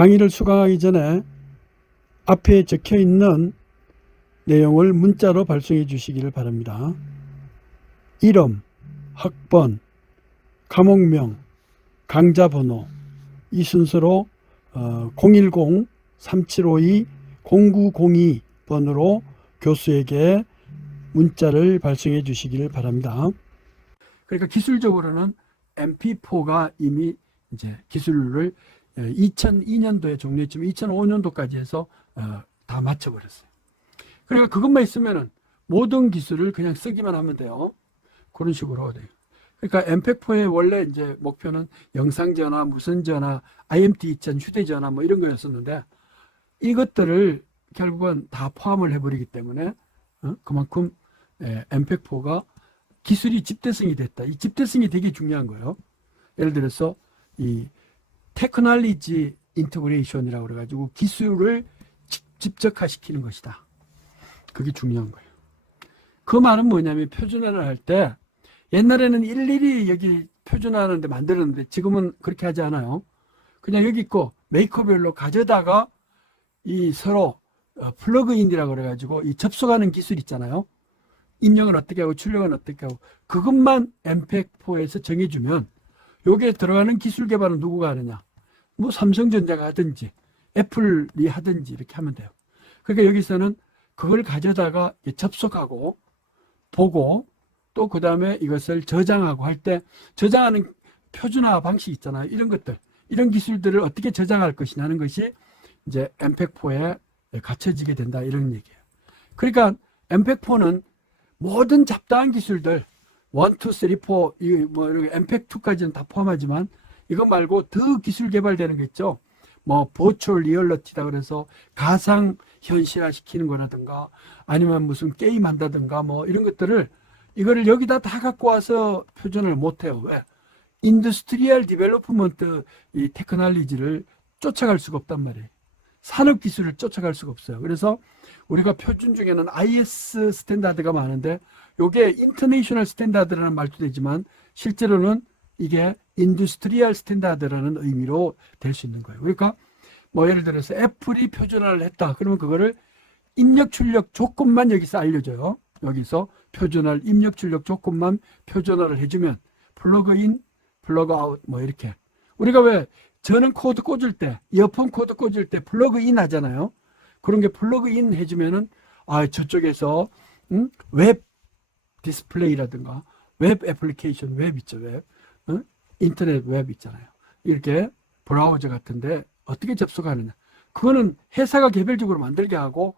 강의를 수강하기 전에 앞에 적혀 있는 내용을 문자로 발송해 주시기를 바랍니다. 이름, 학번, 과목명, 강좌 번호 이 순서로 010-3752-0902번으로 교수에게 문자를 발송해 주시기를 바랍니다. 그러니까 기술적으로는 MP4가 이미 이제 기술을 2002년도에 종료했지만 2005년도까지 해서 다 마쳐버렸어요. 그러니까 그것만 있으면은 모든 기술을 그냥 쓰기만 하면 돼요. 그런 식으로 돼요. 그러니까 엠팩4의 원래 이제 목표는 영상전화, 무선전화, IMT 이천, 휴대전화 뭐 이런 거였었는데 이것들을 결국은 다 포함을 해버리기 때문에 그만큼 엠팩4가 기술이 집대성이 됐다. 이 집대성이 되게 중요한 거예요. 예를 들어서 이 테크놀로지 인터그레이션이라고 그래가지고 기술을 집적화시키는 것이다. 그게 중요한 거예요. 그 말은 뭐냐면 표준화를 할 때 옛날에는 일일이 여기 표준화하는데 만들었는데 지금은 그렇게 하지 않아요. 그냥 여기 있고 메이커별로 가져다가 이 서로 플러그인이라고 그래가지고 이 접속하는 기술 있잖아요. 입력은 어떻게 하고 출력은 어떻게 하고 그것만 엠팩4에서 정해주면 여기에 들어가는 기술 개발은 누구가 하느냐, 뭐 삼성전자가 하든지 애플이 하든지 이렇게 하면 돼요. 그러니까 여기서는 그걸 가져다가 접속하고 보고 또 그 다음에 이것을 저장하고 할 때 저장하는 표준화 방식 있잖아요. 이런 것들, 이런 기술들을 어떻게 저장할 것이냐는 것이 이제 엠팩4에 갖춰지게 된다, 이런 얘기예요. 그러니까 엠팩4는 모든 잡다한 기술들 1, 2, 3, 4, 뭐 엠팩2까지는 다 포함하지만 이거 말고 더 기술 개발되는 게 있죠. 뭐 버추얼 리얼리티다 그래서 가상 현실화 시키는 거라든가 아니면 무슨 게임 한다든가 뭐 이런 것들을 이거를 여기다 다 갖고 와서 표준을 못 해요. 왜? 인더스트리얼 디벨로프먼트 이 테크놀로지를 쫓아갈 수가 없단 말이에요. 산업 기술을 쫓아갈 수가 없어요. 그래서 우리가 표준 중에는 IS 스탠다드가 많은데 이게 인터내셔널 스탠다드라는 말도 되지만 실제로는 이게 인더스트리얼 스탠다드라는 의미로 될 수 있는 거예요. 그러니까 뭐 예를 들어서 애플이 표준화를 했다. 그러면 그거를 입력 출력 조건만 여기서 알려줘요. 여기서 표준화를 입력 출력 조건만 표준화를 해주면 플러그인, 플러그아웃 뭐 이렇게 우리가 왜 저는 코드 꽂을 때 이어폰 코드 꽂을 때 플러그인 하잖아요. 그런 게 플러그인 해주면은 저쪽에서 웹 디스플레이라든가 웹 애플리케이션 웹 있죠. 웹 인터넷 웹 있잖아요. 이렇게 브라우저 같은데 어떻게 접속하느냐. 그거는 회사가 개별적으로 만들게 하고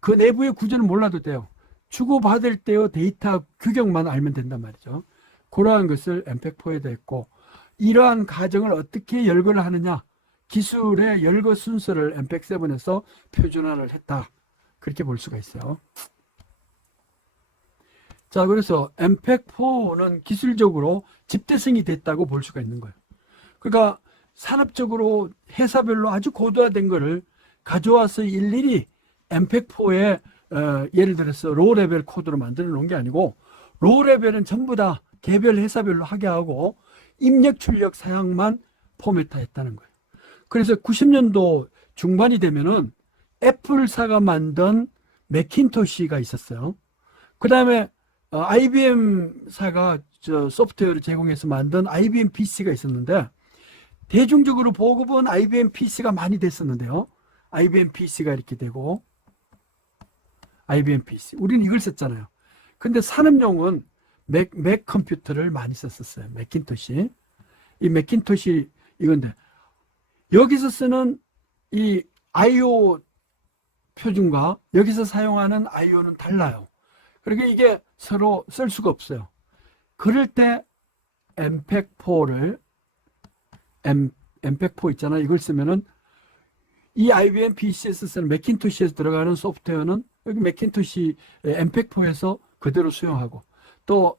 그 내부의 구조는 몰라도 돼요. 주고받을 때의 데이터 규격만 알면 된단 말이죠. 그러한 것을 엠팩4에도 했고 이러한 과정을 어떻게 열거를 하느냐. 기술의 열거 순서를 엠팩7에서 표준화를 했다. 그렇게 볼 수가 있어요. 자, 그래서 엠팩4는 기술적으로 집대성이 됐다고 볼 수가 있는 거예요. 그러니까 산업적으로 회사별로 아주 고도화된 거를 가져와서 일일이 엠팩4에 예를 들어서 로우 레벨 코드로 만들어 놓은 게 아니고 로우 레벨은 전부 다 개별 회사별로 하게 하고 입력 출력 사양만 포맷화했다는 거예요. 그래서 90년도 중반이 되면은 애플사가 만든 맥킨토시가 있었어요. 그 다음에 IBM사가 소프트웨어를 제공해서 만든 IBM PC가 있었는데 대중적으로 보급은 IBM PC가 많이 됐었는데요. IBM PC가 이렇게 되고 IBM PC. 우리는 이걸 썼잖아요. 근데 산업용은 맥 컴퓨터를 많이 썼었어요. 맥킨토시. 이 맥킨토시 이건데 여기서 쓰는 이 IO 표준과 여기서 사용하는 IO는 달라요. 그러니까 이게 서로 쓸 수가 없어요. 그럴 때 엠팩4를 엠팩4 있잖아요. 이걸 쓰면은 이 IBM PC에서 쓰는 맥킨토시에서 들어가는 소프트웨어는 여기 맥킨토시 엠팩4에서 그대로 수용하고 또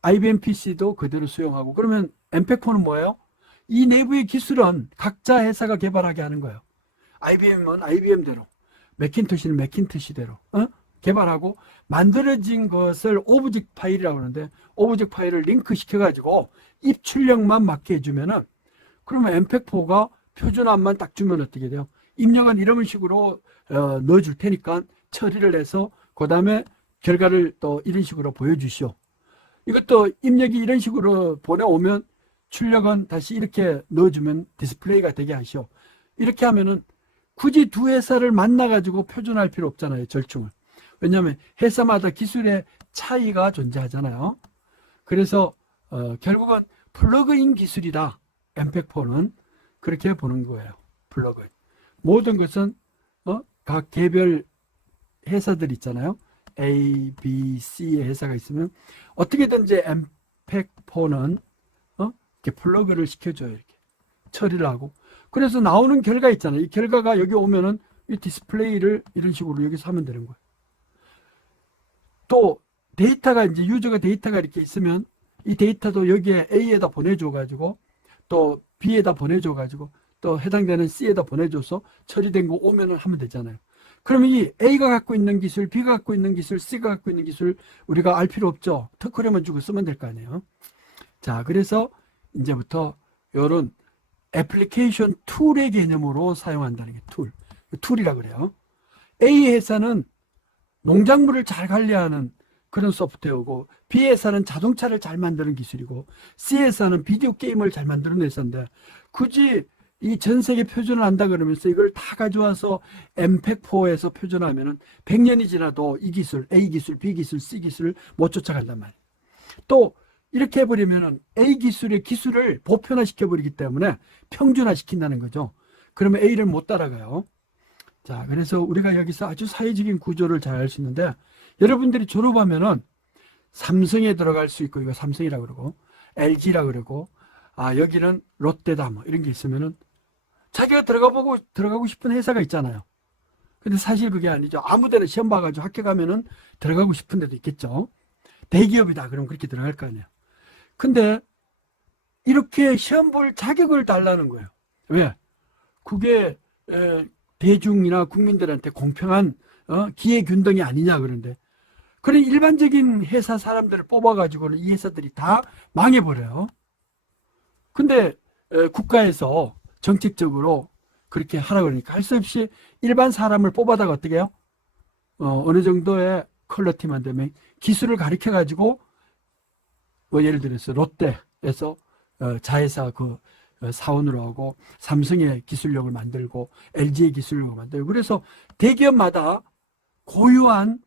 IBM PC도 그대로 수용하고 그러면 엠팩4는 뭐예요? 이 내부의 기술은 각자 회사가 개발하게 하는 거예요. IBM은 IBM대로 맥킨토시는 맥킨토시대로 개발하고 만들어진 것을 오브젝트 파일이라고 하는데 오브젝트 파일을 링크 시켜가지고 입출력만 맞게 해주면은 그러면 엠팩4가 표준화만 딱 주면 어떻게 돼요? 입력은 이런 식으로 넣어줄 테니까 처리를 해서 그 다음에 결과를 또 이런 식으로 보여주시오. 이것도 입력이 이런 식으로 보내오면 출력은 다시 이렇게 넣어주면 디스플레이가 되게 하시오. 이렇게 하면은 굳이 두 회사를 만나가지고 표준화할 필요 없잖아요, 절충을. 왜냐하면 회사마다 기술의 차이가 존재하잖아요. 그래서 결국은 플러그인 기술이다. 엠팩4는 그렇게 보는 거예요. 플러그인. 모든 것은 각 개별 회사들 있잖아요. A, B, C의 회사가 있으면 어떻게든지 엠팩4는 이렇게 플러그를 시켜줘요. 이렇게 처리를 하고. 그래서 나오는 결과 있잖아요. 이 결과가 여기 오면은 이 디스플레이를 이런 식으로 여기서 하면 되는 거예요. 또 데이터가 이제 유저가 데이터가 이렇게 있으면 이 데이터도 여기에 A에다 보내줘 가지고 또 B에다 보내줘 가지고 또 해당되는 C에다 보내줘서 처리된 거 오면은 하면 되잖아요. 그러면 이 A가 갖고 있는 기술, B가 갖고 있는 기술, C가 갖고 있는 기술 우리가 알 필요 없죠. 터크레만 주고 쓰면 될 거 아니에요. 자, 그래서 이제부터 이런 애플리케이션 툴의 개념으로 사용한다는 게 툴이라 그래요. A 회사는 농작물을 잘 관리하는 그런 소프트웨어고, B 회사는 자동차를 잘 만드는 기술이고, C 회사는 비디오 게임을 잘 만드는 회사인데, 굳이 이 전 세계 표준을 한다 그러면서 이걸 다 가져와서 엠팩4에서 표준하면은 100년이 지나도 이 기술, A 기술, B 기술, C 기술을 못 쫓아간단 말이에요. 또 이렇게 해버리면은 A 기술의 기술을 보편화시켜버리기 때문에 평준화시킨다는 거죠. 그러면 A를 못 따라가요. 자, 그래서 우리가 여기서 아주 사회적인 구조를 잘 알 수 있는데, 여러분들이 졸업하면은 삼성에 들어갈 수 있고, 이거 삼성이라 그러고, LG라 그러고, 여기는 롯데다, 뭐, 이런 게 있으면은 자기가 들어가고 싶은 회사가 있잖아요. 근데 사실 그게 아니죠. 아무 데나 시험 봐가지고 학교 가면은 들어가고 싶은 데도 있겠죠. 대기업이다. 그럼 그렇게 들어갈 거 아니에요. 근데 이렇게 시험 볼 자격을 달라는 거예요. 왜? 그게 대중이나 국민들한테 공평한 기회균등이 아니냐 그런데, 그런 일반적인 회사 사람들을 뽑아가지고는 이 회사들이 다 망해버려요. 근데 국가에서 정책적으로 그렇게 하라 그러니까 할 수 없이 일반 사람을 뽑아다가 어떻게 해요? 어느 정도의 퀄리티만 되면 기술을 가르쳐 가지고 뭐 예를 들어서 롯데에서 자회사 그 사원으로 하고, 삼성의 기술력을 만들고, LG의 기술력을 만들고, 그래서 대기업마다 고유한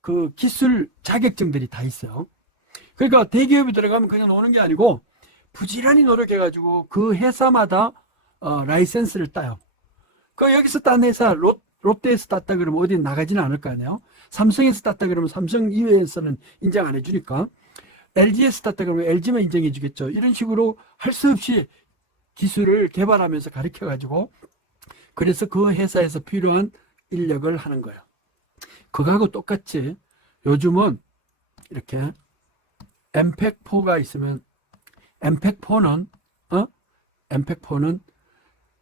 그 기술 자격증들이 다 있어요. 그러니까 대기업이 들어가면 그냥 오는 게 아니고 부지런히 노력해가지고 그 회사마다 라이센스를 따요. 그 여기서 딴 회사 롯데에서 땄다 그러면 어디 나가지는 않을 거 아니에요. 삼성에서 땄다 그러면 삼성 이외에서는 인정 안 해주니까 LG에서 땄다 그러면 LG만 인정해 주겠죠. 이런 식으로 할 수 없이 기술을 개발하면서 가르쳐 가지고, 그래서 그 회사에서 필요한 인력을 하는 거예요. 그거하고 똑같이 요즘은 이렇게 엠팩4가 있으면 엠팩4는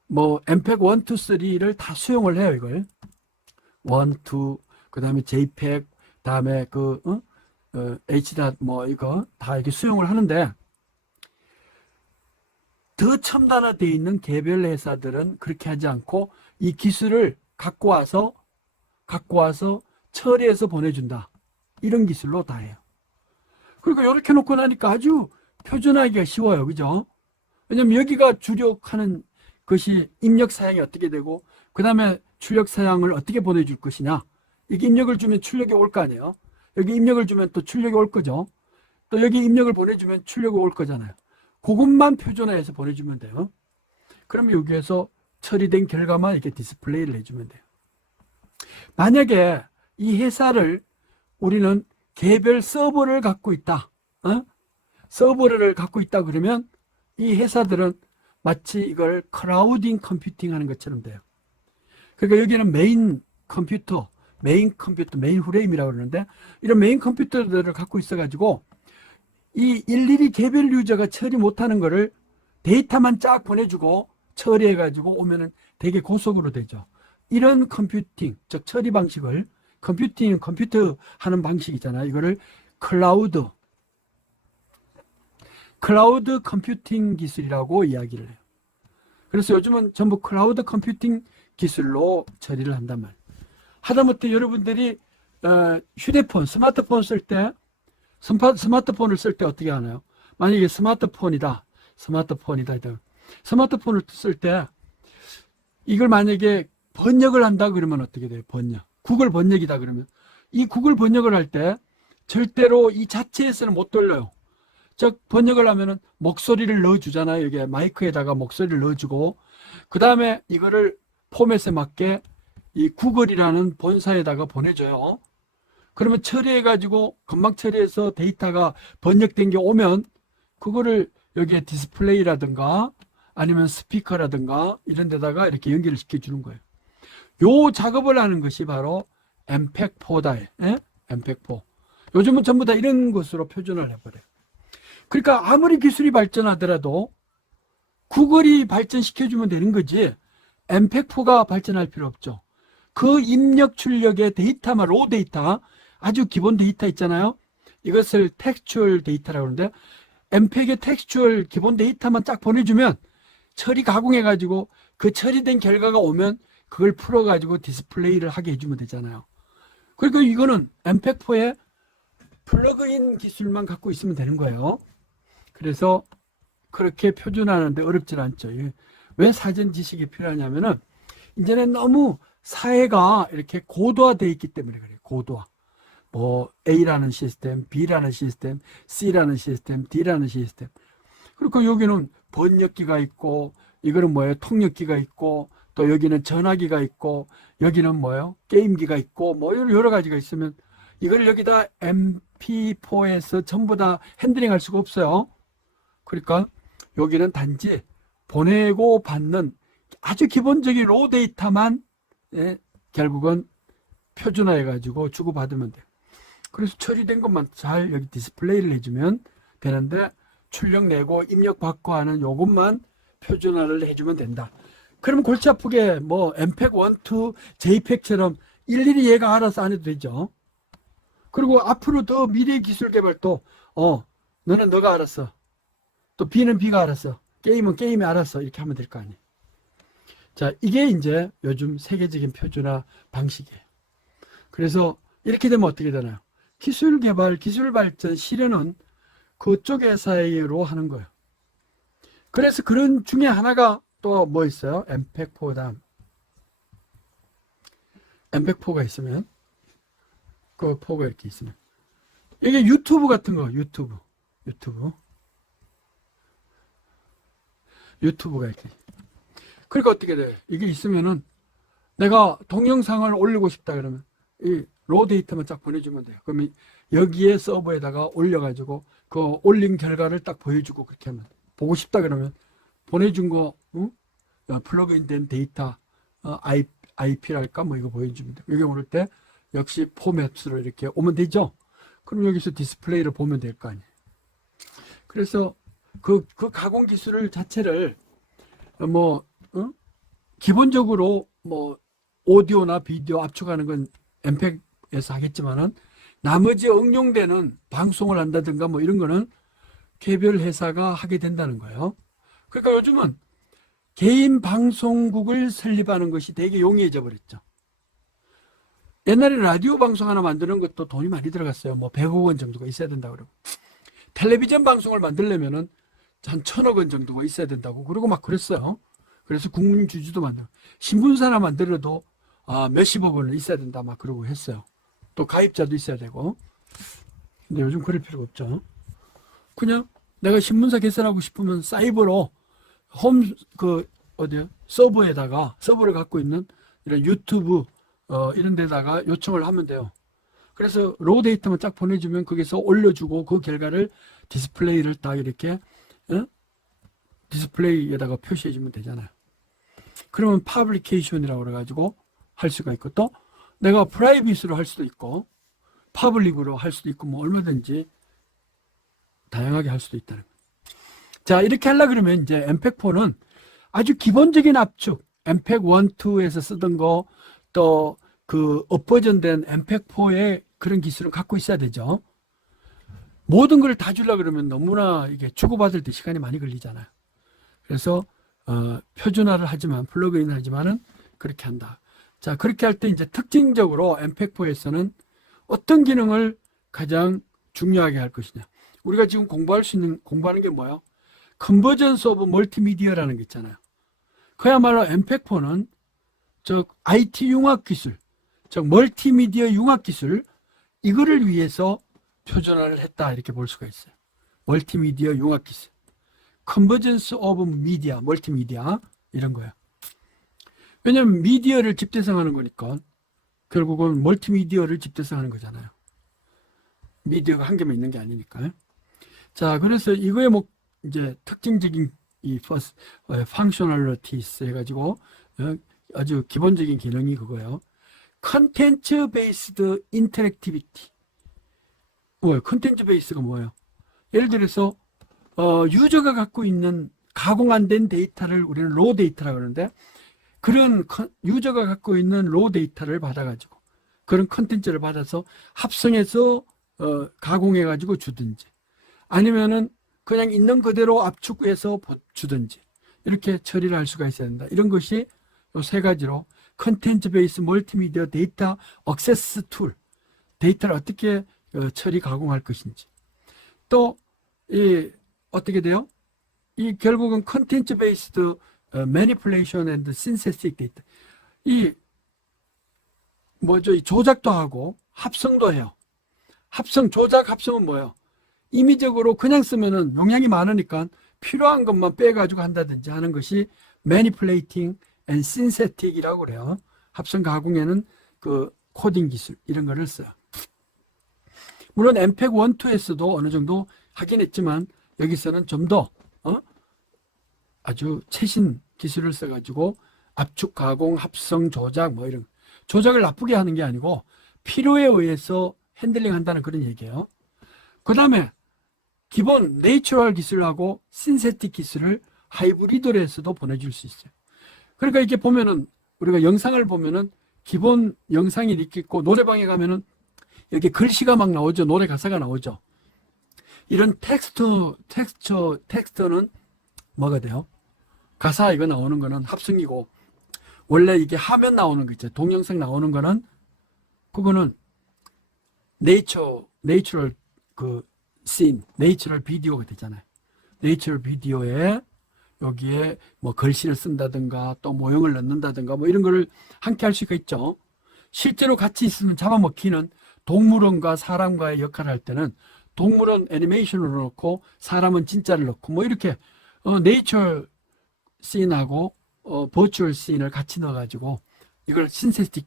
뭐 엠팩1, 2, 3를 다 수용을 해요. 이걸 1, 2, 그 다음에 JPEG, 다음에 그 HDAT 뭐 이거 다 이렇게 수용을 하는데, 더 첨단화되어 있는 개별 회사들은 그렇게 하지 않고 이 기술을 갖고 와서 처리해서 보내준다. 이런 기술로 다 해요. 그러니까 이렇게 놓고 나니까 아주 표준화하기가 쉬워요. 그죠? 왜냐면 여기가 주력하는 것이 입력 사양이 어떻게 되고, 그 다음에 출력 사양을 어떻게 보내줄 것이냐. 이게 입력을 주면 출력이 올 거 아니에요. 여기 입력을 주면 또 출력이 올 거죠. 또 여기 입력을 보내주면 출력이 올 거잖아요. 그것만 표준화해서 보내주면 돼요. 그러면 여기에서 처리된 결과만 이렇게 디스플레이를 해주면 돼요. 만약에 이 회사를 우리는 개별 서버를 갖고 있다. 서버를 갖고 있다 그러면 이 회사들은 마치 이걸 클라우딩 컴퓨팅 하는 것처럼 돼요. 그러니까 여기는 메인 후레임이라고 그러는데, 이런 메인 컴퓨터들을 갖고 있어가지고 이 일일이 개별 유저가 처리 못하는 거를 데이터만 쫙 보내주고 처리해가지고 오면은 되게 고속으로 되죠. 이런 컴퓨팅, 즉 처리 방식을, 컴퓨팅은 컴퓨터 하는 방식이잖아요. 이거를 클라우드 컴퓨팅 기술이라고 이야기를 해요. 그래서 요즘은 전부 클라우드 컴퓨팅 기술로 처리를 한단 말이에요. 하다못해 여러분들이 휴대폰, 스마트폰 쓸 때, 스마트폰을 쓸 때 어떻게 하나요? 만약에 스마트폰이다. 스마트폰을 쓸 때 이걸 만약에 번역을 한다 그러면 어떻게 돼요? 번역. 구글 번역이다 그러면 이 구글 번역을 할 때 절대로 이 자체에서는 못 돌려요. 즉 번역을 하면은 목소리를 넣어주잖아요. 여기 마이크에다가 목소리를 넣어주고 그 다음에 이거를 포맷에 맞게 이 구글이라는 본사에다가 보내줘요. 그러면 처리해가지고 금방 처리해서 데이터가 번역된 게 오면 그거를 여기에 디스플레이라든가 아니면 스피커라든가 이런 데다가 이렇게 연결을 시켜주는 거예요. 요 작업을 하는 것이 바로 엠팩4다. 엠팩4. 요즘은 전부 다 이런 것으로 표준을 해버려요. 그러니까 아무리 기술이 발전하더라도 구글이 발전시켜주면 되는 거지 엠팩4가 발전할 필요 없죠. 그 입력 출력의 데이터만 로 데이터 아주 기본 데이터 있잖아요. 이것을 텍스추얼 데이터라고 하는데 엠팩의 텍스추얼 기본 데이터만 쫙 보내주면 처리 가공해가지고 그 처리된 결과가 오면 그걸 풀어가지고 디스플레이를 하게 해주면 되잖아요. 그러니까 이거는 엠팩4의 플러그인 기술만 갖고 있으면 되는 거예요. 그래서 그렇게 표준화하는데 어렵진 않죠. 왜 사전 지식이 필요하냐면은 이제는 너무 사회가 이렇게 고도화되어 있기 때문에 그래요. 고도화. 뭐 A라는 시스템, B라는 시스템, C라는 시스템, D라는 시스템. 그리고 여기는 번역기가 있고 이거는 뭐예요? 통역기가 있고 또 여기는 전화기가 있고 여기는 뭐예요? 게임기가 있고 뭐 여러 가지가 있으면 이걸 여기다 MP4에서 전부 다 핸들링 할 수가 없어요. 그러니까 여기는 단지 보내고 받는 아주 기본적인 로 데이터만 결국은 표준화해 가지고 주고받으면 돼요. 그래서 처리된 것만 잘 여기 디스플레이를 해주면 되는데 출력 내고 입력 받고 하는 요것만 표준화를 해주면 된다. 그러면 골치 아프게 뭐 엠팩 1, 2, JPEG처럼 일일이 얘가 알아서 안 해도 되죠. 그리고 앞으로 더 미래 기술 개발도 너는 너가 알았어. 또 B는 B가 알았어. 게임은 게임이 알았어. 이렇게 하면 될 거 아니에요. 자, 이게 이제 요즘 세계적인 표준화 방식이에요. 그래서 이렇게 되면 어떻게 되나요? 기술 개발, 기술 발전, 실현은 그쪽 회사로 하는 거예요. 그래서 그런 중에 하나가 또 뭐 있어요? 엠팩4다. 엠팩4가 있으면 그 4가 이렇게 있으면 이게 유튜브 같은 거, 유튜브가 이렇게. 그러니까 어떻게 돼? 이게 있으면은 내가 동영상을 올리고 싶다 그러면 이 로 데이터만 쫙 보내주면 돼요. 그러면 여기에 서버에다가 올려가지고 그 올린 결과를 딱 보여주고 그렇게 하면 보고 싶다 그러면 보내준 거 플러그인된 데이터 IP랄까 뭐 이거 보여주면 돼요. 여기 오를 때 역시 포맷으로 이렇게 오면 되죠. 그럼 여기서 디스플레이를 보면 될 거 아니에요. 그래서 그 가공 기술 자체를 기본적으로 뭐 오디오나 비디오 압축하는 건 엠팩에서 하겠지만은 나머지 응용되는 방송을 한다든가 뭐 이런 거는 개별 회사가 하게 된다는 거예요. 그러니까 요즘은 개인 방송국을 설립하는 것이 되게 용이해져 버렸죠. 옛날에 라디오 방송 하나 만드는 것도 돈이 많이 들어갔어요. 뭐 100억 원 정도가 있어야 된다고 그러고. 텔레비전 방송을 만들려면은 한 1000억 원 정도가 있어야 된다고 그러고 막 그랬어요. 그래서 국민 주주도 만들고 신문사 하나 만들어도 몇십억 원은 있어야 된다 막 그러고 했어요. 또 가입자도 있어야 되고. 근데 요즘 그럴 필요가 없죠. 그냥 내가 신문사 개설하고 싶으면 사이버로 서버를 갖고 있는 이런 유튜브 이런 데다가 요청을 하면 돼요. 그래서 로 데이터만 쫙 보내주면 거기서 올려주고 그 결과를 디스플레이를 딱 이렇게 디스플레이에다가 표시해주면 되잖아요. 그러면 파블리케이션이라고 그래가지고 할 수가 있고 또 내가 프라이빗으로 할 수도 있고 파블릭으로 할 수도 있고 뭐 얼마든지 다양하게 할 수도 있다는 거예요. 자, 이렇게 하려고 그러면 이제 엠팩4는 아주 기본적인 압축 엠팩 1, 2에서 쓰던 거 또 그 업버전된 엠팩4의 그런 기술을 갖고 있어야 되죠. 모든 걸 다 주려고 그러면 너무나 이게 주고받을 때 시간이 많이 걸리잖아요. 그래서 표준화를 하지만, 플러그인을 하지만은 그렇게 한다. 자, 그렇게 할 때 이제 특징적으로 엠팩4에서는 어떤 기능을 가장 중요하게 할 것이냐. 우리가 지금 공부하는 게 뭐예요? 컨버전스 오브 멀티미디어라는 게 있잖아요. 그야말로 엠팩4는 즉 IT 융합 기술, 즉 멀티미디어 융합 기술, 이거를 위해서 표준화를 했다, 이렇게 볼 수가 있어요. 멀티미디어 융합 기술, 컨버전스 오브 미디어, 멀티미디어, 이런 거예요. 왜냐면 미디어를 집대성하는 거니까 결국은 멀티미디어를 집대성하는 거잖아요. 미디어가 한 개만 있는 게 아니니까요. 자, 그래서 이거의 뭐 이제 특징적인 이 functionalities 해가지고 아주 기본적인 기능이 그거예요. 컨텐츠 베이스드 인터랙티비티. 뭐예요? 컨텐츠 베이스가 뭐예요? 예를 들어서 유저가 갖고 있는 가공 안 된 데이터를 우리는 로 데이터라고 하는데, 그런 유저가 갖고 있는 로 데이터를 받아가지고 그런 컨텐츠를 받아서 합성해서 가공해가지고 주든지, 아니면은 그냥 있는 그대로 압축해서 주든지, 이렇게 처리를 할 수가 있어야 된다. 이런 것이 이 세 가지로 컨텐츠 베이스 멀티미디어 데이터 액세스 툴, 데이터를 어떻게 처리 가공할 것인지, 또 어떻게 돼요? 이 결국은 컨텐츠 베이스드 매니플레이션 앤드 신세틱 데이터, 이 뭐죠? 이 조작도 하고 합성도 해요. 조작 합성은 뭐예요? 임의적으로 그냥 쓰면은 용량이 많으니까 필요한 것만 빼가지고 한다든지 하는 것이 manipulating and synthetic이라고 그래요. 합성 가공에는 그 코딩 기술 이런 거를 써요. 물론 엠팩 1, 2에서도 어느 정도 하긴 했지만 여기서는 좀 더 아주 최신 기술을 써가지고 압축 가공, 합성, 조작 뭐 이런 조작을 나쁘게 하는 게 아니고 필요에 의해서 핸들링 한다는 그런 얘기예요. 그 다음에 기본 내추럴 기술하고 신세틱 기술을 하이브리드로 해서도 보내줄 수 있어요. 그러니까 이렇게 보면은 우리가 영상을 보면은 기본 영상이 이렇게 있고, 노래방에 가면은 이렇게 글씨가 막 나오죠. 노래 가사가 나오죠. 이런 텍스트는 뭐가 돼요? 가사 이거 나오는 거는 합성이고, 원래 이게 화면 나오는 거 있죠. 동영상 나오는 거는 그거는 내추럴 그 씬, 내추럴 비디오가 되잖아요. 내추럴 비디오에 여기에 뭐 글씨를 쓴다든가 또 모형을 넣는다든가 뭐 이런 거를 함께 할 수가 있죠. 실제로 같이 있으면 잡아먹히는 동물원과 사람과의 역할을 할 때는 동물원 애니메이션으로 넣고 사람은 진짜를 넣고 뭐 이렇게 네이처 씬하고 버추얼 씬을 같이 넣어가지고 이걸 신세틱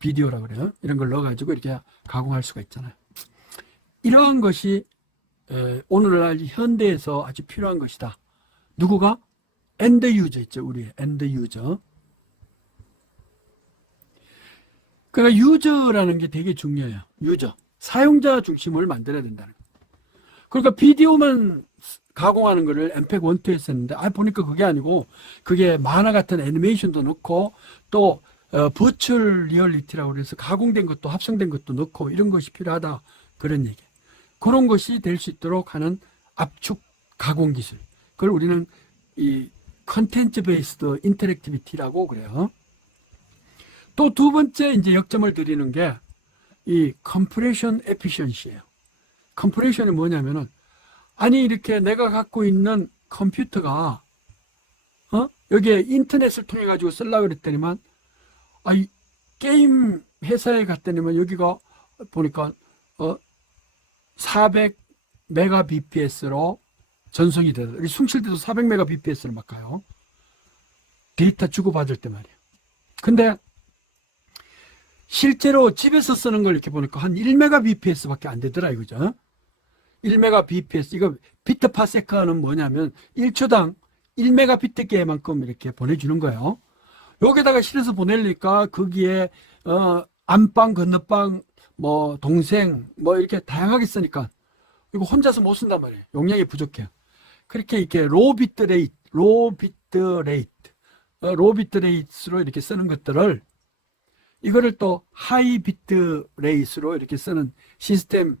비디오라고 그래요. 이런 걸 넣어가지고 이렇게 가공할 수가 있잖아요. 이러한 것이 오늘날 현대에서 아주 필요한 것이다. 누구가? 엔드 유저 있죠. 우리 엔드 유저. 그러니까 유저라는 게 되게 중요해요. 유저. 사용자 중심을 만들어야 된다는 거예요. 그러니까 비디오만 가공하는 거를 엠팩 1, 2에 썼는데, 보니까 그게 아니고, 그게 만화 같은 애니메이션도 넣고, 또, 버추얼 리얼리티라고 그래서 가공된 것도 합성된 것도 넣고, 이런 것이 필요하다. 그런 얘기. 그런 것이 될 수 있도록 하는 압축 가공 기술. 그걸 우리는 이 컨텐츠 베이스드 인터랙티비티라고 그래요. 또 두 번째 이제 역점을 드리는 게 이 컴프레션 에피션시예요. 컴프레션이 뭐냐면은, 아니 이렇게 내가 갖고 있는 컴퓨터가 여기에 인터넷을 통해 가지고 쓰려고 그랬더니만 게임 회사에 갔더니만 여기가 보니까 400mbps로 전송이 되더라고요. 숨쉴 때도 400mbps를 막 가요. 데이터 주고받을 때 말이에요. 근데 실제로 집에서 쓰는 걸 이렇게 보니까 한 1mbps 밖에 안 되더라 이거죠. 1mbps, 이거 비트 파세카는 뭐냐면 1초당 1mbp만큼 이렇게 보내주는 거예요. 여기다가 실어서 보내니까 거기에 안방, 건너방, 뭐 동생, 뭐 이렇게 다양하게 쓰니까 이거 혼자서 못 쓴단 말이에요. 용량이 부족해요. 그렇게 이렇게 로우 비트 레이트로 이렇게 쓰는 것들을 이거를 또 하이 비트 레이트로 이렇게 쓰는 시스템일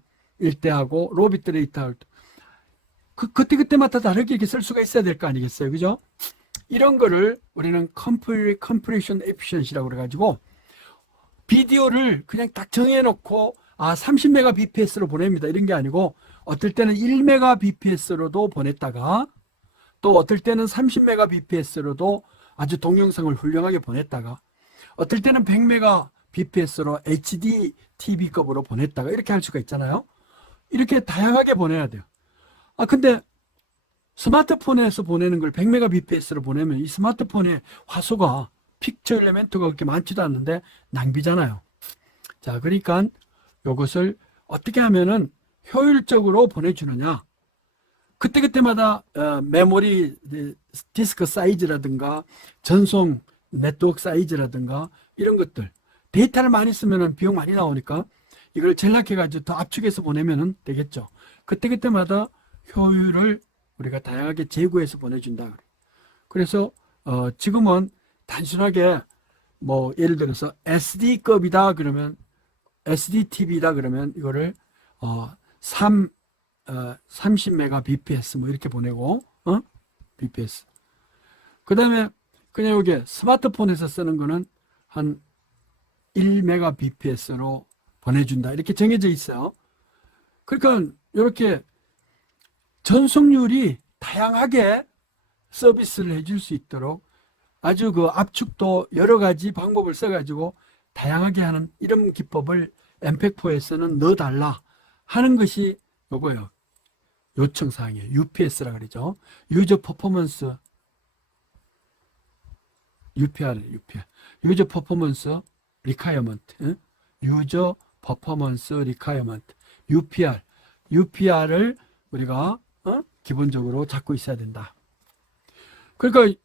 때하고 로우 비트 레이트 할 때 그때마다 다르게 이렇게 쓸 수가 있어야 될 거 아니겠어요? 그죠? 이런 거를 우리는 compression efficiency라고 그래가지고 비디오를 그냥 딱 정해놓고 30mbps로 보냅니다. 이런 게 아니고 어떨 때는 1mbps로도 보냈다가 또 어떨 때는 30mbps로도 아주 동영상을 훌륭하게 보냈다가 어떨 때는 100mbps로 HD TV급으로 보냈다가 이렇게 할 수가 있잖아요. 이렇게 다양하게 보내야 돼요. 근데 스마트폰에서 보내는 걸 100mbps로 보내면 이 스마트폰의 화소가 픽처 엘리멘트가 그렇게 많지도 않는데 낭비잖아요. 자, 그러니까 이것을 어떻게 하면은 효율적으로 보내주느냐. 그때그때마다 메모리 디스크 사이즈라든가 전송 네트워크 사이즈라든가 이런 것들 데이터를 많이 쓰면 비용 많이 나오니까 이걸 전락해가지고 더 압축해서 보내면 되겠죠. 그때그때마다 효율을 우리가 다양하게 제고해서 보내준다. 그래서 지금은 단순하게 뭐 예를 들어서 SD급이다 그러면 SDTV다 그러면 이거를 30mbps 뭐 이렇게 보내고 bps. 그 다음에 그냥 여기 스마트폰에서 쓰는 거는 한 1mbps로 보내준다 이렇게 정해져 있어요. 그러니까 이렇게 전송률이 다양하게 서비스를 해줄 수 있도록 아주 그 압축도 여러 가지 방법을 써가지고 다양하게 하는 이런 기법을 엠팩4에서는 넣어달라 하는 것이 요거예요. 요청사항이에요. UPS라 그러죠. 유저 퍼포먼스 UPR. 유저 퍼포먼스 리콰이어먼트. 유저 퍼포먼스 리콰이어먼트. UPR을 우리가 기본적으로 잡고 있어야 된다. 그러니까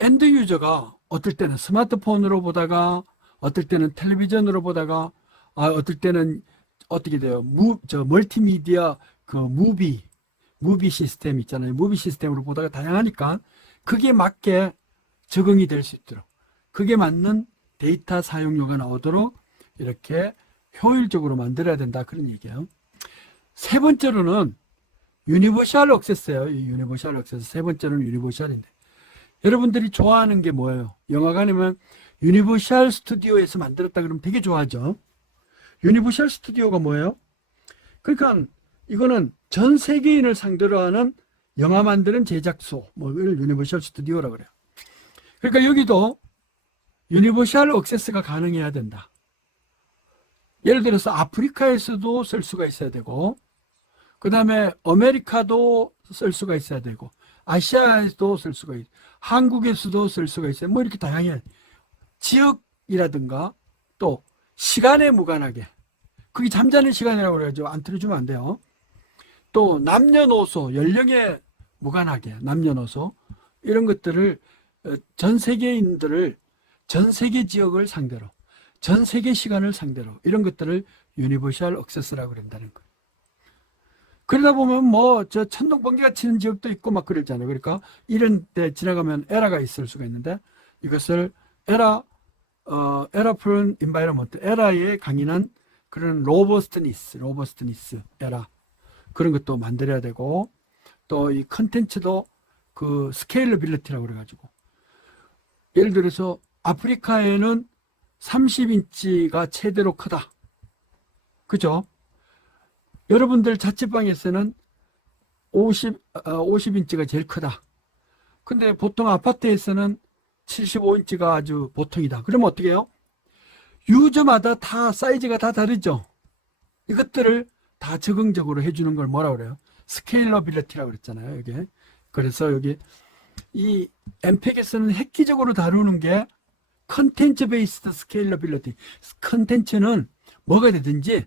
엔드 유저가 어떨 때는 스마트폰으로 보다가 어떨 때는 텔레비전으로 보다가 어떨 때는 어떻게 돼요? 멀티미디어 무비 시스템 있잖아요. 무비 시스템으로 보다가 다양하니까 그게 맞게 적응이 될 수 있도록 그게 맞는 데이터 사용료가 나오도록 이렇게 효율적으로 만들어야 된다 그런 얘기예요. 세 번째로는 유니버셜 액세스예요. 유니버셜 액세스. 세 번째는 유니버셜인데 여러분들이 좋아하는 게 뭐예요? 영화관이면 유니버셜 스튜디오에서 만들었다 그러면 되게 좋아하죠. 유니버셜 스튜디오가 뭐예요? 그러니까 이거는 전 세계인을 상대로 하는 영화 만드는 제작소, 이걸 유니버셜 스튜디오라고 그래요. 그러니까 여기도 유니버셜 액세스가 가능해야 된다. 예를 들어서 아프리카에서도 쓸 수가 있어야 되고, 그 다음에 아메리카도 쓸 수가 있어야 되고, 아시아에서도 쓸 수가 있고, 한국에서도 쓸 수가 있어요. 이렇게 다양해. 지역이라든가 또 시간에 무관하게. 그게 잠자는 시간이라고 그래가지고 안 틀어주면 안 돼요. 또 남녀노소, 연령에 무관하게 남녀노소 이런 것들을 전 세계인들을 전 세계 지역을 상대로 전 세계 시간을 상대로 이런 것들을 유니버셜 액세스라고 그런다는 거예요. 그러다 보면 저 천둥 번개가 치는 지역도 있고 막 그러잖아요. 그러니까 이런 데 지나가면 에러가 있을 수가 있는데 이것을 에러프론 인바이러먼트, 에러에 강인한 그런 로버스트니스 에러 그런 것도 만들어야 되고 또 이 컨텐츠도 그 스케일러빌리티라고 그래가지고 예를 들어서 아프리카에는 30인치가 최대로 크다. 그죠? 여러분들 자취방에서는 50인치가 제일 크다. 근데 보통 아파트에서는 75인치가 아주 보통이다. 그러면 어떻게 해요? 유저마다 다 사이즈가 다 다르죠. 이것들을 다 적응적으로 해주는 걸 뭐라고 그래요? 스케일러빌리티라고 그랬잖아요. 이게. 그래서 여기 이 엠팩에서는 획기적으로 다루는 게 컨텐츠 베이스드 스케일러빌리티. 컨텐츠는 뭐가 되든지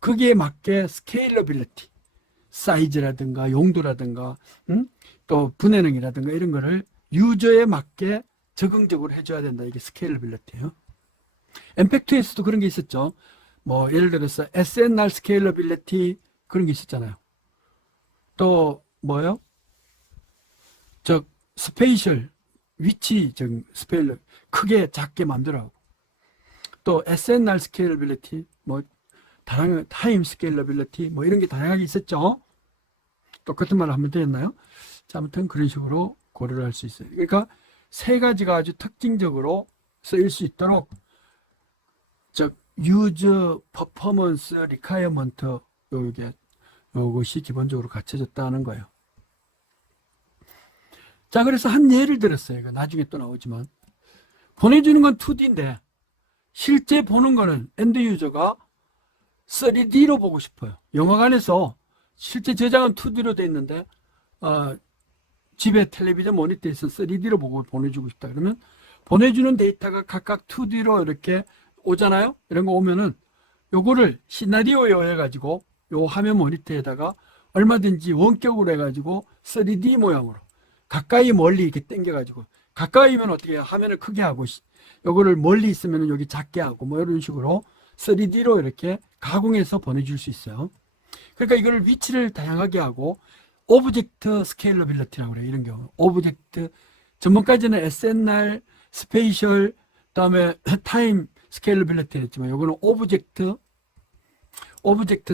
거기에 맞게 스케일러빌리티, 사이즈라든가 용도라든가 또 분해능이라든가 이런 거를 유저에 맞게 적응적으로 해줘야 된다. 이게 스케일러빌리티예요. 엠팩2에서도 그런 게 있었죠. 예를 들어서 SNR 스케일러빌리티 그런 게 있었잖아요. 또 뭐요? 스페이셜 위치적 스페일러 크게 작게 만들어하고 또 SNR 스케일러빌리티 다양한 타임 스케일러빌리티 이런 게 다양하게 있었죠. 똑같은 말을 하면 되겠나요? 자, 아무튼 그런 식으로 고려를 할 수 있어요. 그러니까 세 가지가 아주 특징적으로 쓰일 수 있도록 즉 유저 퍼포먼스 리콰이어먼트 요것이 기본적으로 갖춰졌다는 거예요. 자, 그래서 한 예를 들었어요. 이거 나중에 또 나오지만 보내주는 건 2D인데 실제 보는 거는 엔드 유저가 3D로 보고 싶어요. 영화관에서 실제 저장은 2D로 돼 있는데 집에 텔레비전 모니터에서 3D로 보고 보내주고 싶다 그러면 보내주는 데이터가 각각 2D로 이렇게 오잖아요. 이런 거 오면은 요거를 시나리오에 해가지고 요 화면 모니터에다가 얼마든지 원격으로 해가지고 3D 모양으로 가까이 멀리 이렇게 당겨가지고 가까이면 어떻게 해요? 화면을 크게 하고 요거를 멀리 있으면 여기 작게 하고 뭐 이런 식으로 3D로 이렇게 가공해서 보내줄 수 있어요. 그러니까 이걸 위치를 다양하게 하고 오브젝트 스케일러빌리티라고 그래요. 이런 경우 오브젝트 전문까지는 SNR, 스페이셜, 그다음에 타임 스케일러빌리티 했지만 요거는 오브젝트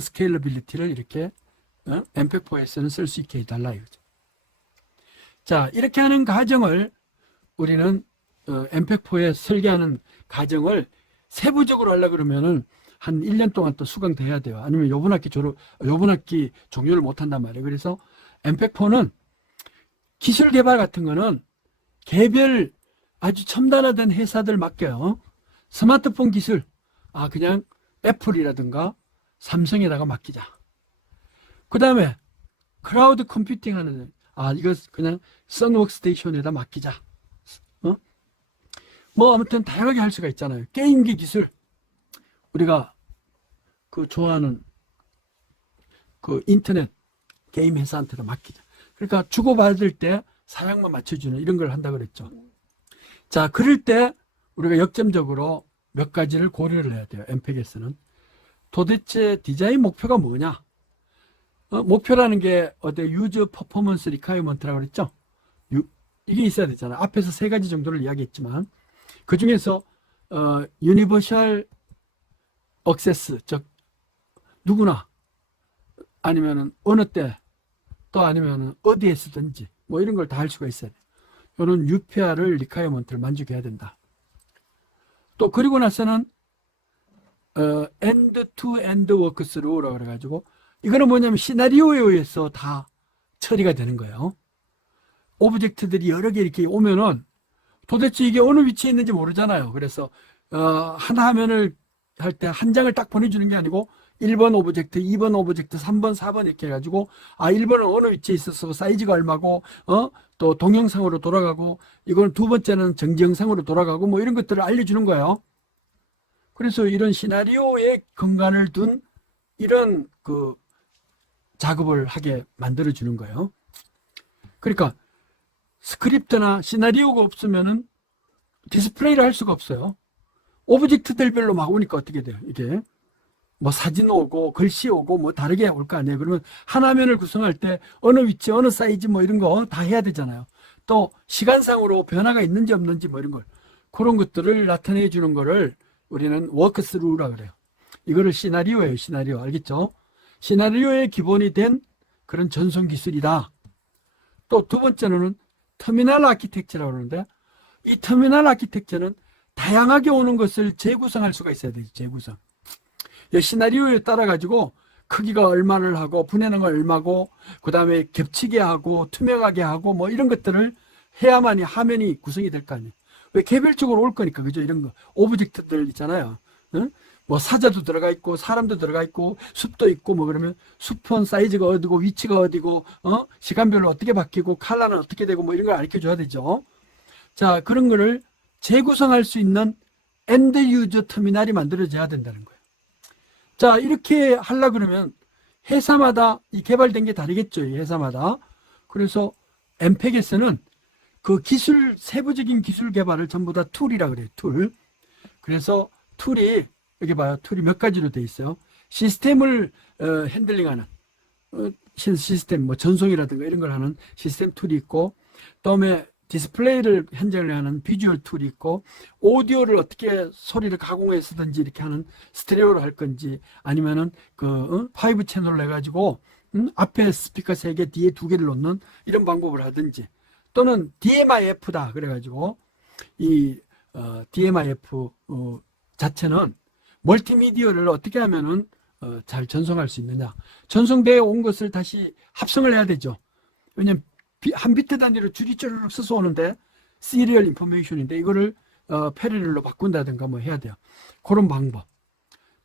스케일러빌리티를 이렇게 엠팩4에서는 쓸 수 있게 해달라 이거죠. 자, 이렇게 하는 과정을 우리는 엠팩4에 설계하는 과정을 세부적으로 하려고 그러면은 한 1년 동안 또 수강 더 해야 돼요. 아니면 요번 학기 종료를 못 한단 말이에요. 그래서 엠팩4는 기술 개발 같은 거는 개별 아주 첨단화된 회사들 맡겨요. 스마트폰 기술, 그냥 애플이라든가 삼성에다가 맡기자. 그 다음에 클라우드 컴퓨팅 하는, 이거 그냥 선웍스테이션에다 맡기자. 뭐 아무튼 다양하게 할 수가 있잖아요. 게임기 기술, 우리가 좋아하는 인터넷 게임 회사한테도 맡기자. 그러니까 주고받을 때 사양만 맞춰주는 이런 걸 한다 그랬죠. 자, 그럴 때 우리가 역점적으로 몇 가지를 고려를 해야 돼요. 엠팩에서는 도대체 디자인 목표가 뭐냐? 목표라는 게 유저 퍼포먼스 리콰이어먼트라고 그랬죠. 이게 있어야 되잖아요. 앞에서 세 가지 정도를 이야기했지만 그 중에서 유니버셜 액세스, 즉 누구나 아니면은 어느 때 또 아니면은 어디에 쓰든지 뭐 이런 걸 다 할 수가 있어야 돼요. 이런 UPR을 리콰이어먼트를 만족해야 된다. 또 그리고 나서는 end-to-end workthrough라고 그래가지고 이거는 뭐냐면 시나리오에 의해서 다 처리가 되는 거예요. 오브젝트들이 여러 개 이렇게 오면은 도대체 이게 어느 위치에 있는지 모르잖아요. 그래서 한 화면을 할 때 한 장을 딱 보내주는 게 아니고 1번 오브젝트, 2번 오브젝트, 3번, 4번 이렇게 해가지고 1번은 어느 위치에 있어서 사이즈가 얼마고 또 동영상으로 돌아가고 이건 두 번째는 정지영상으로 돌아가고 뭐 이런 것들을 알려주는 거예요. 그래서 이런 시나리오에 근간을 둔 이런 작업을 하게 만들어주는 거예요. 그러니까 스크립트나 시나리오가 없으면은 디스플레이를 할 수가 없어요. 오브젝트들별로 막 오니까 어떻게 돼요? 이게 뭐 사진 오고 글씨 오고 뭐 다르게 올 거 아니에요. 그러면 한 화면을 구성할 때 어느 위치 어느 사이즈 뭐 이런 거 다 해야 되잖아요. 또 시간상으로 변화가 있는지 없는지 뭐 이런 걸 그런 것들을 나타내 주는 거를 우리는 워크스루라 그래요. 이거를 시나리오예요. 시나리오 알겠죠? 시나리오의 기본이 된 그런 전송 기술이다. 또 두 번째로는 터미널 아키텍처라고 그러는데 이 터미널 아키텍처는 다양하게 오는 것을 재구성할 수가 있어야 돼요. 재구성. 시나리오에 따라 가지고 크기가 얼마를 하고 분해는 얼마고 그 다음에 겹치게 하고 투명하게 하고 뭐 이런 것들을 해야만이 화면이 구성이 될 거 아니에요. 왜 개별적으로 올 거니까 그죠? 이런 거 오브젝트들 있잖아요. 응? 뭐 사자도 들어가 있고 사람도 들어가 있고 숲도 있고 뭐 그러면 숲은 사이즈가 어디고 위치가 어디고 시간별로 어떻게 바뀌고 컬러는 어떻게 되고 뭐 이런 걸 알려 줘야 되죠. 자, 그런 거를 재구성할 수 있는 엔드 유저 터미널이 만들어져야 된다는 거예요. 자, 이렇게 하려고 그러면 회사마다 이 개발된 게 다르겠죠. 이 회사마다. 그래서 엠팩에서는 기술, 세부적인 기술 개발을 전부 다 툴이라 그래요. 툴. 그래서 툴이, 여기 봐요. 툴이 몇 가지로 돼 있어요. 시스템을 핸들링하는 시스템, 뭐 전송이라든가 이런 걸 하는 시스템 툴이 있고, 그다음에 디스플레이를 현장을 하는 비주얼 툴이 있고, 오디오를 어떻게 소리를 가공해서든지 이렇게 하는 스테레오로 할 건지, 아니면은 5 채널로 해가지고 앞에 스피커 3개, 뒤에 2개를 놓는 이런 방법을 하든지, 또는 DMIF다 그래가지고 이 DMIF 자체는 멀티미디어를 어떻게 하면은 잘 전송할 수 있느냐. 전송되어 온 것을 다시 합성을 해야 되죠. 왜냐면 한 비트 단위로 줄이 쭈르륵 써서 오는데 시리얼 인포메이션인데 이거를 패러렐로 바꾼다든가 뭐 해야 돼요. 그런 방법.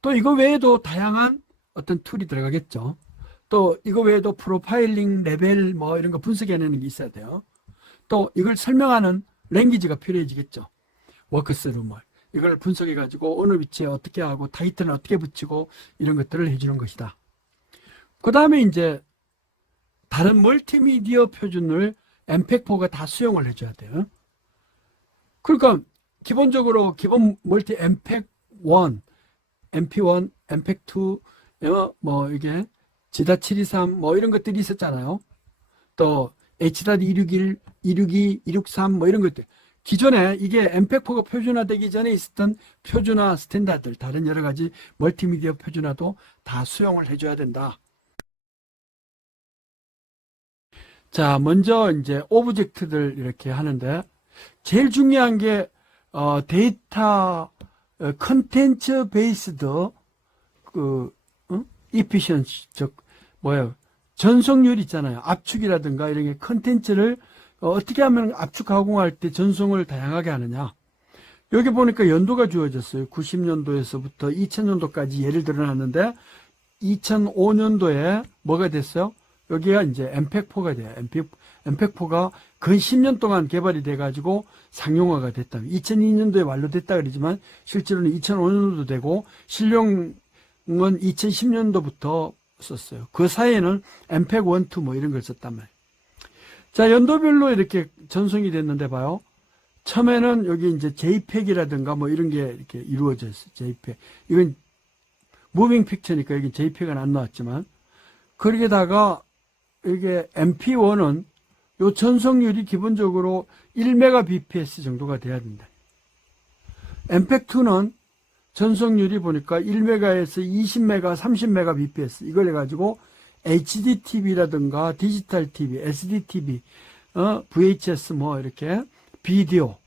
또 이거 외에도 다양한 어떤 툴이 들어가겠죠. 또 이거 외에도 프로파일링, 레벨 뭐 이런 거 분석해내는 게 있어야 돼요. 또 이걸 설명하는 랭귀지가 필요해지겠죠. 워크스루 뭐 이걸 분석해 가지고 어느 위치에 어떻게 하고 타이틀은 어떻게 붙이고 이런 것들을 해주는 것이다. 그 다음에 이제 다른 멀티미디어 표준을 엠팩4가 다 수용을 해줘야 돼요. 그러니까 기본적으로 기본 멀티 엠팩1, MP1, 엠팩2 뭐 이게 지다723 뭐 이런 것들이 있었잖아요. 또 H.261, 262, 263 뭐 이런 것들. 기존에 이게 엠팩4가 표준화되기 전에 있었던 표준화 스탠다드, 다른 여러 가지 멀티미디어 표준화도 다 수용을 해줘야 된다. 자, 먼저 이제 오브젝트들 이렇게 하는데 제일 중요한 게 데이터 컨텐츠 베이스드 이피션시, 즉 뭐예요? 전송률 있잖아요. 압축이라든가 이런 게 컨텐츠를 어떻게 하면 압축 가공할 때 전송을 다양하게 하느냐. 여기 보니까 연도가 주어졌어요. 90년도에서부터 2000년도까지 예를 들어놨는데 2005년도에 뭐가 됐어요? 여기가 이제 엠팩4가 돼요. 엠팩4가 근 10년 동안 개발이 돼가지고 상용화가 됐다. 2002년도에 완료됐다 그러지만 실제로는 2005년도도 되고 실용은 2010년도부터 썼어요. 그 사이에는 엠팩1, 2 뭐 이런 걸 썼단 말이에요. 자, 연도별로 이렇게 전송이 됐는데 봐요. 처음에는 여기 이제 JPEG이라든가 뭐 이런 게 이렇게 이루어져 있어요. JPEG. 이건 무빙 픽처니까 여기 JPEG은 안 나왔지만 거기에다가 이게 MP1은 요 전송률이 기본적으로 1Mbps 정도가 돼야 된다. 엠팩2는 전송률이 보니까 1메가에서 20메가, 30메가bps 이걸 해가지고 HDTV라든가 디지털 TV, SDTV, VHS 뭐 이렇게 비디오.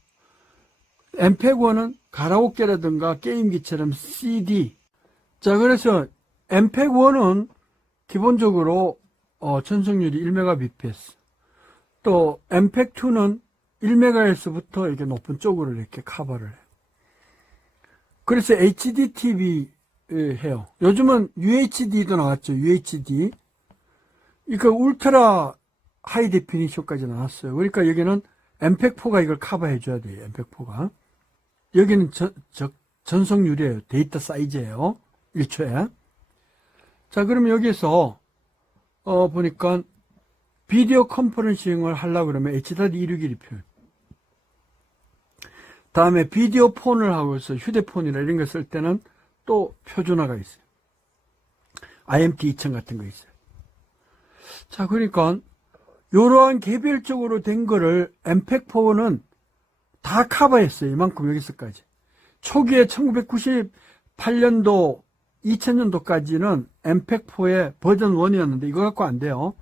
엠팩1은 가라오케라든가 게임기처럼 CD. 자, 그래서 엠팩1은 기본적으로 전송률이 1메가bps. 또 엠팩2는 1메가에서부터 이렇게 높은 쪽으로 이렇게 커버를 해요. 그래서 HDTV 해요. 요즘은 UHD도 나왔죠. UHD. 그러니까 울트라 하이 데피니션까지 나왔어요. 그러니까 여기는 엠팩4가 이걸 커버해 줘야 돼요. 엠팩4가. 여기는 전송률이에요. 데이터 사이즈예요. 1초에. 자, 그러면 여기서 보니까 비디오 컨퍼런싱을 하려고 그러면 H.261이 필요해요. 다음에 비디오 폰을 하고 있어 휴대폰이나 이런 거 쓸 때는 또 표준화가 있어요. IMT 2000 같은 거 있어요. 자, 그러니까 이러한 개별적으로 된 거를 엠팩4는 다 커버했어요. 이만큼 여기서까지. 초기에 1998년도 2000년도까지는 엠팩4의 버전 1이었는데 이거 갖고 안 돼요.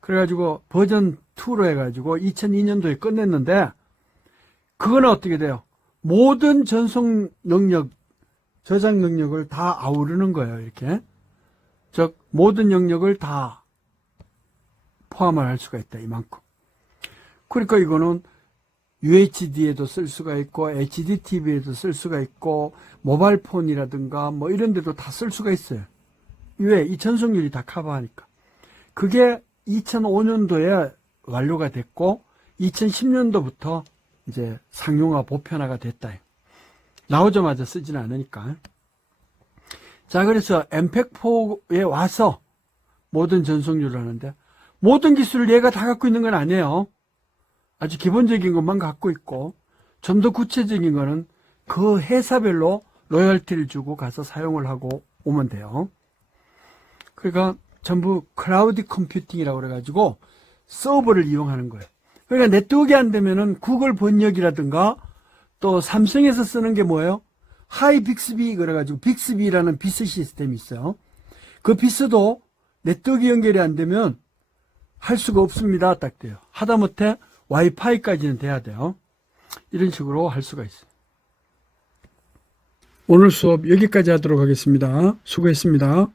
그래가지고 버전 2로 해가지고 2002년도에 끝냈는데 그거는 어떻게 돼요? 모든 전송 영역, 저장 영역을 다 아우르는 거예요. 이렇게. 즉 모든 영역을 다 포함을 할 수가 있다. 이만큼. 그러니까 이거는 UHD에도 쓸 수가 있고 HDTV에도 쓸 수가 있고 모바일 폰이라든가 뭐 이런 데도 다 쓸 수가 있어요. 왜? 이 전송률이 다 커버하니까. 그게 2005년도에 완료가 됐고 2010년도부터 이제 상용화 보편화가 됐다. 나오자마자 쓰지는 않으니까. 자, 그래서 엠팩4에 와서 모든 전송률을 하는데 모든 기술을 얘가 다 갖고 있는 건 아니에요. 아주 기본적인 것만 갖고 있고 좀 더 구체적인 거는 그 회사별로 로열티를 주고 가서 사용을 하고 오면 돼요. 그러니까 전부 클라우드 컴퓨팅이라고 그래가지고 서버를 이용하는 거예요. 그러니까 네트워크가 안 되면은 구글 번역이라든가 또 삼성에서 쓰는 게 뭐예요? 하이 빅스비 그래가지고 빅스비라는 비스 시스템이 있어요. 그 비스도 네트워크 연결이 안 되면 할 수가 없습니다. 딱 돼요. 하다못해 와이파이까지는 돼야 돼요. 이런 식으로 할 수가 있어요. 오늘 수업 여기까지 하도록 하겠습니다. 수고했습니다.